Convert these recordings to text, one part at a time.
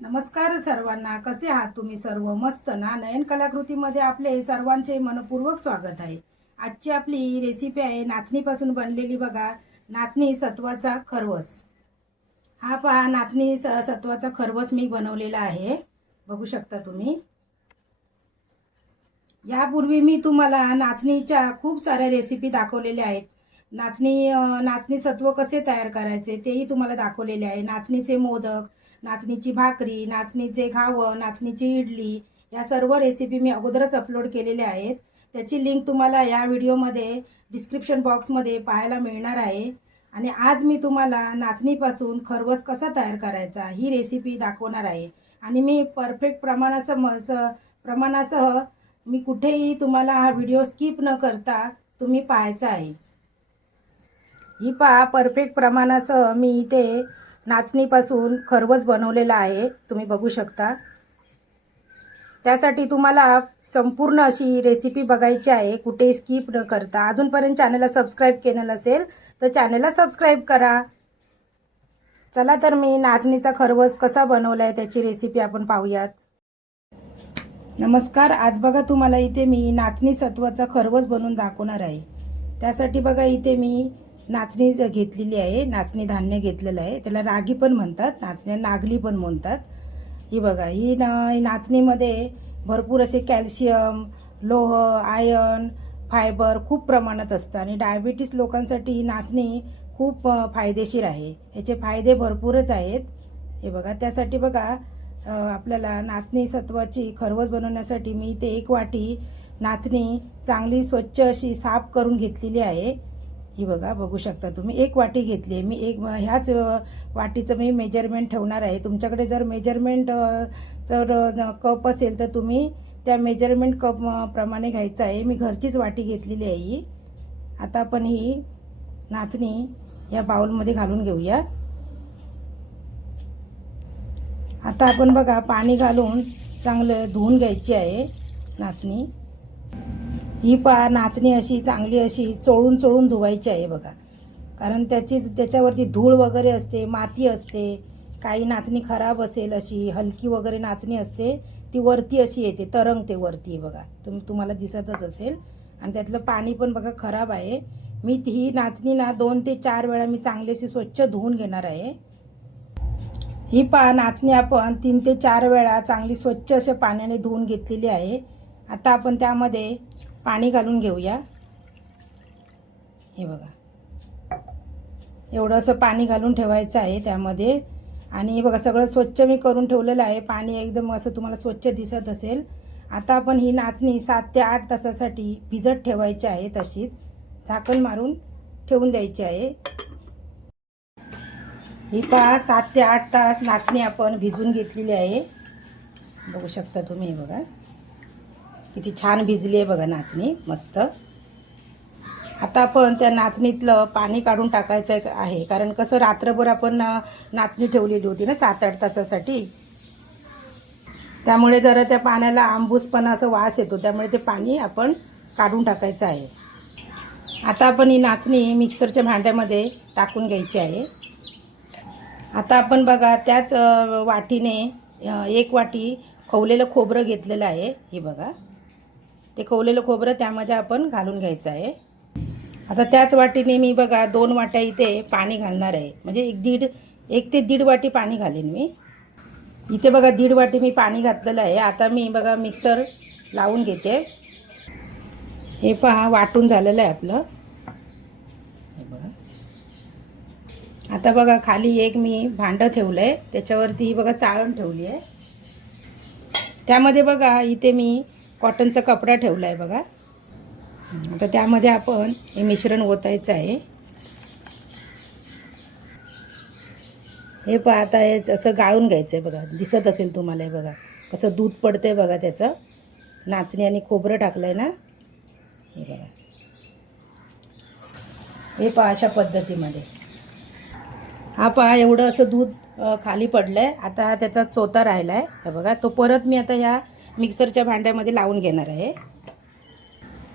नमस्कार सर्वांना, कसे आहात तुम्ही सर्व? मस्त ना? नयन कलाकृतीमध्ये आपले सर्वांचे मनपूर्वक स्वागत आहे. आजची आपली रेसिपी आहे नाचणीपासून बनलेली बघा, नाचणी सत्वाचा खरवस. हा पहा, नाचणी सत्वाचा खरवस मी बनवलेला आहे, बघू शकता तुम्ही. यापूर्वी मी तुम्हाला नाचणीच्या खूप साऱ्या रेसिपी दाखवलेल्या आहेत. नाचणी सत्व कसे तयार करायचे तेही तुम्हाला दाखवलेले आहे. नाचणीचे मोदक, नाचणीची भाकरी, नाचणीचे घावण, नाचणीची इडली, या सर्व रेसिपी मी अगोदरच अपलोड केलेल्या आहेत. त्याची लिंक तुम्हाला या व्हिडिओमध्ये डिस्क्रिप्शन बॉक्समध्ये पाहायला मिळणार आहे. आणि आज मी तुम्हाला नाचणीपासून खरवस कसा तयार करायचा ही रेसिपी दाखवणार आहे. आणि मी परफेक्ट प्रमाणासह मी कुठेही तुम्हाला हा व्हिडिओ स्किप न करता तुम्ही पाहायचा आहे. ही पहा, परफेक्ट प्रमाणासह मी इथे नाचणीपासून खरवस बनवलेला आहे, तुम्ही बघू शकता. त्यासाठी तुम्हाला संपूर्ण अशी रेसिपी बघायची आहे, कुठे स्किप न करता. अजूनपर्यंत चॅनलला सबस्क्राईब केलं नसेल तर चॅनलला सबस्क्राईब करा. चला तर मी नाचणीचा खरवस कसा बनवला आहे त्याची रेसिपी आपण पाहूयात. नमस्कार, आज बघा तुम्हाला इथे मी नाचणी सत्वाचा खरवस बनवून दाखवणार आहे. त्यासाठी बघा इथे मी नाचणी घेतलेली आहे, नाचणी धान्य घेतलेलं आहे. त्याला रागी पण म्हणतात, नाचण्या नागली पण म्हणतात. ही बघा, ही नाचणीमध्ये भरपूर असे कॅल्शियम, लोह, आयर्न, फायबर खूप प्रमाणात असतं. आणि डायबिटीस लोकांसाठी ही नाचणी खूप फायदेशीर आहे. याचे फायदे भरपूरच आहेत. हे बघा, त्यासाठी बघा आपल्याला नाचणी सत्वाची खरवस बनवण्यासाठी मी इथे 1 वाटी नाचणी चांगली स्वच्छ अशी साफ करून घेतलेली आहे. ही बघा, बघू शकता तुम्ही, 1 वाटी घेतली आहे मी. ह्याच वाटीचं मी मेजरमेंट ठेवणार आहे. तुमच्याकडे जर मेजरमेंट कप असेल तर तुम्ही त्या मेजरमेंट कप प्रमाणे घ्यायचं आहे. मी घरचीच वाटी घेतलेली आहे ही. आता आपण ही नाचणी या बाउलमध्ये घालून घेऊया. आता आपण बघा पाणी घालून चांगलं धुवून घ्यायची आहे नाचणी. ही पहा, नाचणी अशी चांगली अशी चोळून धुवायची आहे बघा. कारण त्याच्यावरती धूळ वगैरे असते, माती असते. काही नाचणी खराब असेल, अशी हलकी वगैरे नाचणी असते, ती वरती अशी येते, तरंगते वरती बघा. तुम्हाला दिसतच असेल. आणि त्यातलं पाणी पण बघा खराब आहे. मी ही नाचणी ना 2 ते 4 वेळा मी चांगलीशी स्वच्छ धुवून घेणार आहे. ही पहा, नाचणी आपण 3 ते 4 वेळा चांगली स्वच्छ अशा पाण्याने धुवून घेतलेली आहे. आता आपण त्यामध्ये पाणी घालून घेऊया. हे बघा, एवढं असं पाणी घालून ठेवायचं आहे त्यामध्ये. आणि बघा, सगळं स्वच्छ मी करून ठेवलेलं आहे. पाणी एकदम असं तुम्हाला स्वच्छ दिसत असेल. आता आपण ही नाचणी 7 ते 8 तासासाठी भिजत ठेवायची आहे. तशीच झाकण मारून ठेवून द्यायची आहे. ही पहा, 7 ते 8 तास नाचणी आपण भिजून घेतलेली आहे, बघू शकता तुम्ही. हे बघा किती छान भिजली आहे बघा नाचणी, मस्त. आता आपण त्या नाचणीतलं पाणी काढून टाकायचं आहे. कारण कसं, रात्रभर आपण नाचणी ठेवलेली होती ना 7-8 तासासाठी. त्यामुळे जरा त्या पाण्याला आंबूसपणा असं वास येतो, त्यामुळे ते पाणी आपण काढून टाकायचं आहे. आता आपण ही नाचणी मिक्सरच्या भांड्यामध्ये टाकून घ्यायची आहे. आता आपण बघा त्याच वाटीने 1 वाटी खवलेलं खोबरं घेतलेलं आहे. हे बघा, ते खवलेलं खोबरं त्यामध्ये आपण घालून घ्यायचं आहे. आता त्याच वाटीने मी बघा 2 वाट्या इथे पाणी घालणार आहे. म्हणजे 1 ते 1.5 वाटी पाणी घालीन मी इथे. बघा, 1.5 वाटी मी पाणी घातलेलं आहे. आता मी बघा मिक्सर लावून घेते. हे पहा, वाटून झालेलं आहे आपलं. हे बघा, आता बघा खाली एक मी भांडं ठेवलं आहे, त्याच्यावरती ही बघा चाळण ठेवली आहे. त्यामध्ये बघा इथे मी कॉटनचा कपडा ठेवला आहे बघा. आता त्यामध्ये आपण हे मिश्रण ओतायचं आहे. हे पहा, आता हे असं गाळून घ्यायचं आहे बघा. दिसत असेल तुम्हाला. हे बघा कसं दूध पडतं आहे बघा त्याचं. नाचणी आणि खोबरं टाकलं आहे ना. हे बघा, हे पहा अशा पद्धतीमध्ये. हा पहा, एवढं असं दूध खाली पडलं आहे. आता त्याचा चोथा राहिला आहे. हे बघा, तो परत मी आता ह्या मिक्सरच्या भांड्यामध्ये लावून घेणार आहे.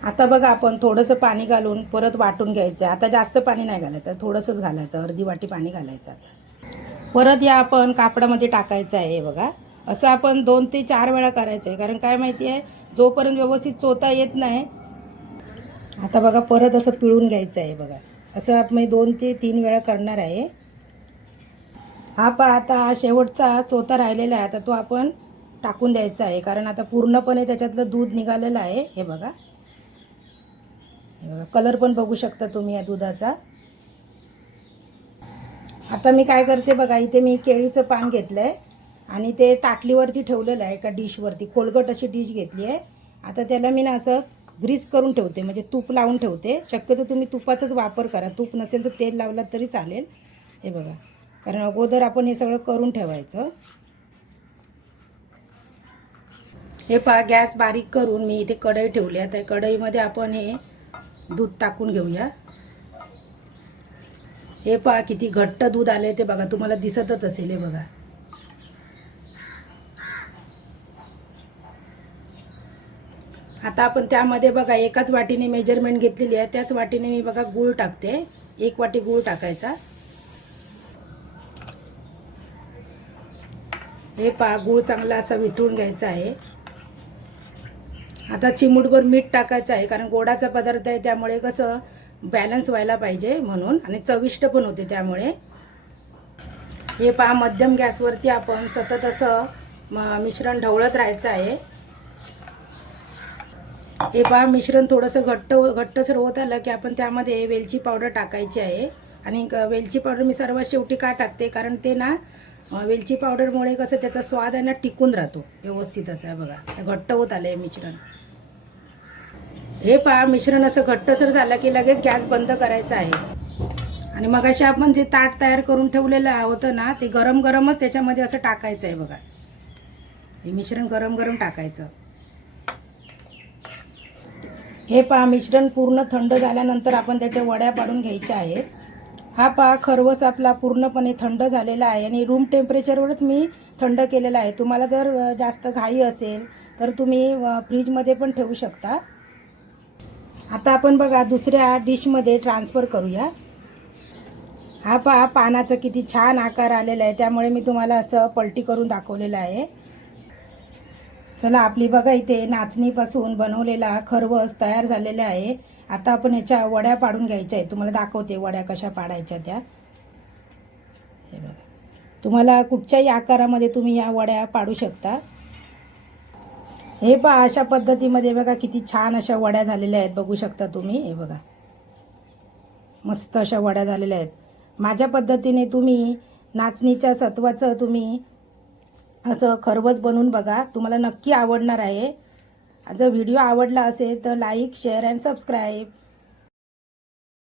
आता बघा, आपण थोडंसं पाणी घालून परत वाटून घ्यायचं आहे. आता जास्त पाणी नाही घालायचं, थोडंसंच घालायचं, अर्धी वाटी पाणी घालायचं. आता परत या आपण कापडामध्ये टाकायचं आहे बघा. असं आपण 2 ते 4 वेळा करायचं आहे, कारण काय माहिती आहे, जोपर्यंत व्यवस्थित चोता येत नाही. आता बघा परत असं पिळून घ्यायचं आहे बघा. असं आपण 2 ते 3 वेळा करणार आहे. हा पहा आता शेवटचा चोथा राहिलेला आहे. आता तो आपण टाकून द्यायचा आहे, कारण आता पूर्णपणे त्याच्यातलं दूध निघालेलं आहे. हे बघा, हे बघा, कलर पण बघू शकता तुम्ही या दुधाचा. आता मी काय करते बघा, इथे मी केळीचं पान घेतलं आहे आणि ते ताटलीवरती ठेवलेलं आहे. एका डिशवरती खोलगट अशी डिश घेतली आहे. आता त्याला मी ना असं ग्रीस करून ठेवते, म्हणजे तूप लावून ठेवते. शक्यतो तुम्ही तुपाचाच वापर करा, तूप नसेल तर तेल लावलात तरी चालेल. हे बघा, कारण अगोदर आपण हे सगळं करून ठेवायचं. हे पहा, गॅस बारीक करून मी इथे कढई ठेवली आहे. त्या कढईमध्ये आपण हे दूध टाकून घेऊया. हे पहा किती घट्ट दूध आले ते बघा, तुम्हाला दिसतच असेल. हे बघा, आता आपण त्यामध्ये बघा एकाच वाटीने मेजरमेंट घेतलेली आहे, त्याच वाटीने मी बघा गूळ टाकते. 1 वाटी गूळ टाकायचा. हे पहा, गूळ चांगला असा वितळून घ्यायचा आहे. आता चिमूटभर मीठ टाकायचं आहे, कारण गोडाचा पदार्थ आहे त्यामुळे कसं बॅलन्स व्हायला पाहिजे म्हणून, आणि चविष्ट पण होते त्यामुळे. हे पहा, मध्यम गॅसवरती आपण सतत असं मिश्रण ढवळत राहायचं आहे. हे पहा, मिश्रण थोडंसं घट्टसर होत आलं की आपण त्यामध्ये वेलची पावडर टाकायची आहे. आणि वेलची पावडर मी सर्वात शेवटी का टाकते, कारण ते ना वेलची पावडरमुळे कसं त्याचा स्वाद आहे ना टिकून राहतो व्यवस्थित. असं आहे बघा, घट्ट होत आलं आहे मिश्रण. हे पहा, मिश्रण असं घट्टसर झालं की लगेच गॅस बंद करायचा आहे. आणि मगाशी आपण जे ताट तयार करून ठेवलेलं होतं ना, ते गरम गरमच त्याच्यामध्ये असं टाकायचं आहे बघा. हे मिश्रण गरम गरम टाकायचं. हे पहा, मिश्रण पूर्ण थंड झाल्यानंतर आपण त्याच्या वड्या पाडून घ्यायच्या आहेत. हा पहा, खरवस आपला पूर्णपणे थंड झालेला आहे आणि रूम टेम्परेचरवरच मी थंड केलेला आहे. तुम्हाला जर जास्त घाई असेल तर तुम्ही फ्रीजमध्ये पण ठेवू शकता. आता आपण बघा दुसऱ्या डिशमध्ये ट्रान्सफर करूया. हा पहा, पानाचा किती छान आकार आलेला आहे, त्यामुळे मी तुम्हाला असं पलटी करून दाखवलेलं आहे. चला, आपली बघा इथे नाचणीपासून बनवलेला खरवस तयार झालेला आहे. आता आपण ह्याच्या वड्या पाडून घ्यायच्या आहेत. तुम्हाला दाखवते वड्या कशा पाडायच्या त्या. हे बघा, तुम्हाला कुठच्याही आकारामध्ये तुम्ही ह्या वड्या पाडू शकता. हे पहा, अशा पद्धतीमध्ये बघा किती छान अशा वड्या झालेल्या आहेत, बघू शकता तुम्ही. हे बघा, मस्त अशा वड्या झालेल्या आहेत. माझ्या पद्धतीने तुम्ही नाचणीच्या सत्वाचं तुम्ही असं खरवस बनवून बघा, तुम्हाला नक्की आवडणार आहे. जर व्हिडिओ आवडला असेल तर लाईक, शेअर अँड सबस्क्राईब.